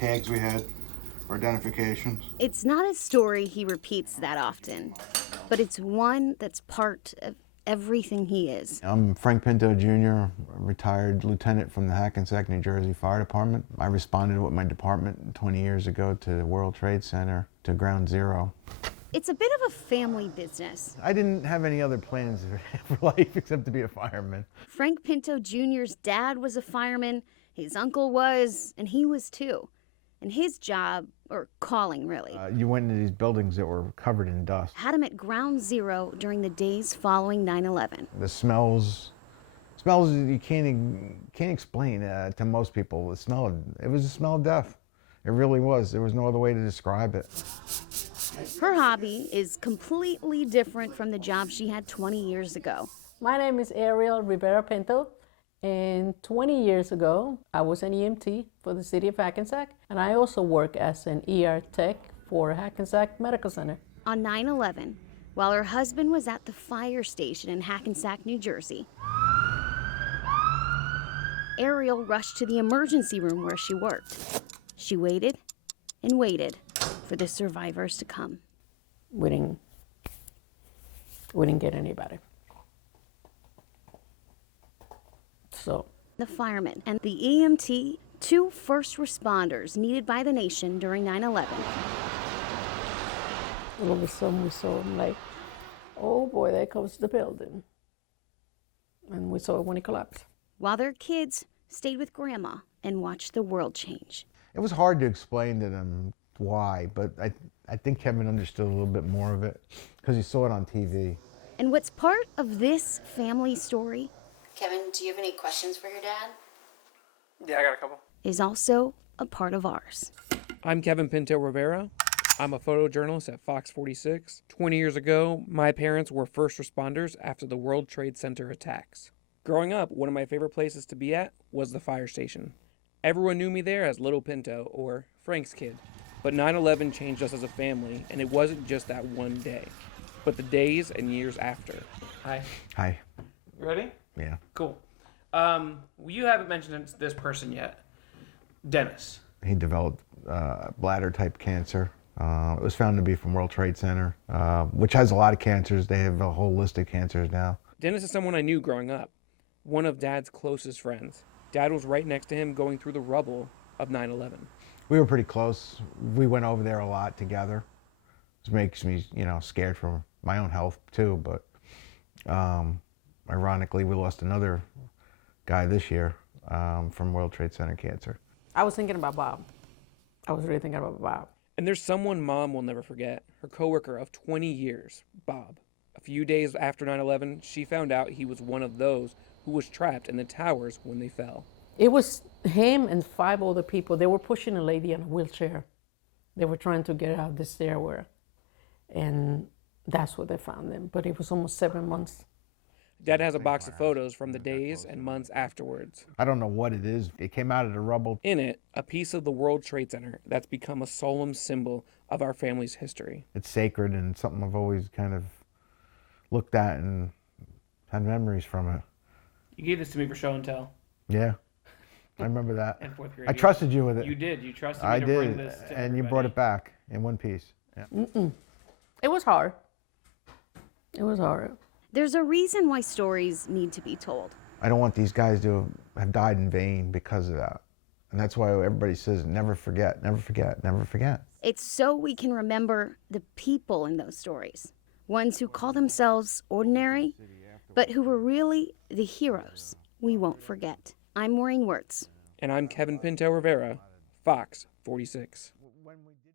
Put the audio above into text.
tags we had for identifications. It's not a story he repeats that often, but it's one that's part of everything he is. I'm Frank Pinto Jr., retired lieutenant from the Hackensack, New Jersey Fire Department. I responded with my department 20 years ago to the World Trade Center, to Ground Zero. It's a bit of a family business. I didn't have any other plans for life except to be a fireman. Frank Pinto Jr.'s dad was a fireman, his uncle was, and he was too. And his job, or calling really, You went into these buildings that were covered in dust. had him at Ground Zero during the days following 9/11. The smells you can't explain to most people. It was the smell of death. It really was. There was no other way to describe it. Her hobby is completely different from the job she had 20 years ago. My name is Ariel Rivera Pinto, and 20 years ago, I was an EMT for the city of Hackensack, and I also work as an ER tech for Hackensack Medical Center. On 9/11, while her husband was at the fire station in Hackensack, New Jersey, Ariel rushed to the emergency room where she worked. She waited and waited for the survivors to come. We didn't get anybody. So The firemen and the EMT, two first responders needed by the nation during 9/11. all of a sudden we saw him like, oh boy, there comes the building. And we saw it when it collapsed. While their kids stayed with Grandma and watched the world change. It was hard to explain to them why, but I think Kevin understood a little bit more of it because he saw it on TV. And what's part of this family story, Kevin, do you have any questions for your dad? Yeah, I got a couple. Is also a part of ours. I'm Kevin Pinto Rivera. I'm a photojournalist at Fox 46. 20 years ago, my parents were first responders after the World Trade Center attacks. Growing up, one of my favorite places to be at was the fire station. Everyone knew me there as Little Pinto, or Frank's kid. But 9/11 changed us as a family, and it wasn't just that one day, but the days and years after. Hi. Hi. You ready? Yeah. Cool. You haven't mentioned this person yet. Dennis. He developed bladder-type cancer. It was found to be from World Trade Center, which has a lot of cancers. They have a whole list of cancers now. Dennis is someone I knew growing up, one of Dad's closest friends. Dad was right next to him going through the rubble of 9/11. We were pretty close. We went over there a lot together. Which makes me, scared for my own health too. But ironically, we lost another guy this year from World Trade Center cancer. I was thinking about Bob. I was really thinking about Bob. And there's someone Mom will never forget, her coworker of 20 years, Bob. A few days after 9/11, she found out he was one of those who was trapped in the towers when they fell. It was him and 5 other people. They were pushing a lady in a wheelchair. They were trying to get out the stairwell. And that's where they found them. But it was almost 7 months. Dad has a box of photos from the days and months afterwards. I don't know what it is. It came out of the rubble. In it, a piece of the World Trade Center that's become a solemn symbol of our family's history. It's sacred and something I've always kind of looked at and had memories from it. You gave this to me for show and tell. Yeah, I remember that. In 4th grade. I trusted you with it. You did. You trusted me I to did, bring this to and you brought it back in one piece. Yeah. It was hard. It was hard. There's a reason why stories need to be told. I don't want these guys to have died in vain because of that. And that's why everybody says, never forget, never forget, never forget. It's so we can remember the people in those stories. Ones who call themselves ordinary, but who were really the heroes we won't forget. I'm Maureen Wirtz. And I'm Kevin Pinto Rivera, Fox 46. When we did